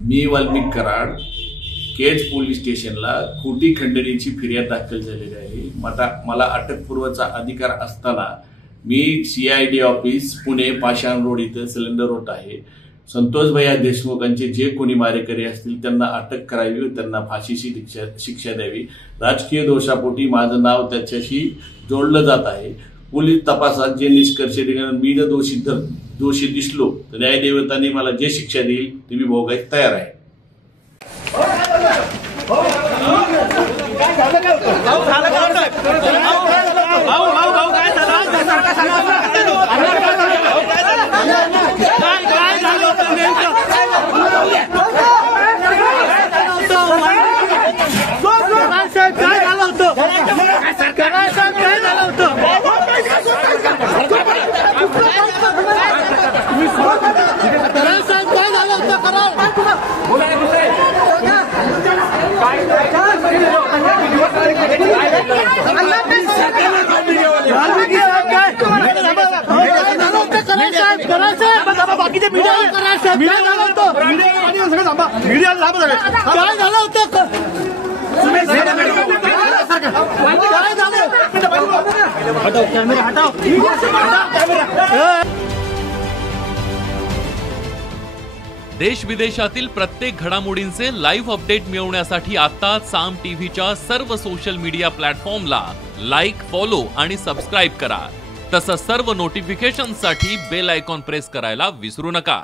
मी Valmik Karad Kaij police स्टेशनला खोटी खंडणीची फिर्याद दाखल झालेली आहे। मला अटकपूर्वचा अधिकार असताना मी CID ऑफिस पुणे पाषाण रोड इथे सिलेंडर रोड आहे। संतोष भैया देशमुखांचे जे कोणी मारेकरी असतील त्यांना अटक करावी व त्यांना फाशीची शिक्षा द्यावी। राजकीय दोषापोटी माझं नाव त्याच्याशी जोडलं जात आहे। पोलीस तपासात जे निष्कर्ष निघाले, मी जर दोषी दिसलो तर न्यायदेवतांनी मला जे शिक्षा देईल ती मी भोगायला तयार आहे। देश विदेशातील प्रत्येक घडामोडींचे लाईव्ह अपडेट मिळवण्यासाठी आता साम टीव्हीच्या सर्व सोशल मीडिया प्लॅटफॉर्मला लाईक, फॉलो आणि सबस्क्राइब करा। तसंच सर्व नोटिफिकेशनसाठी बेल आयकॉन प्रेस करायला विसरू नका।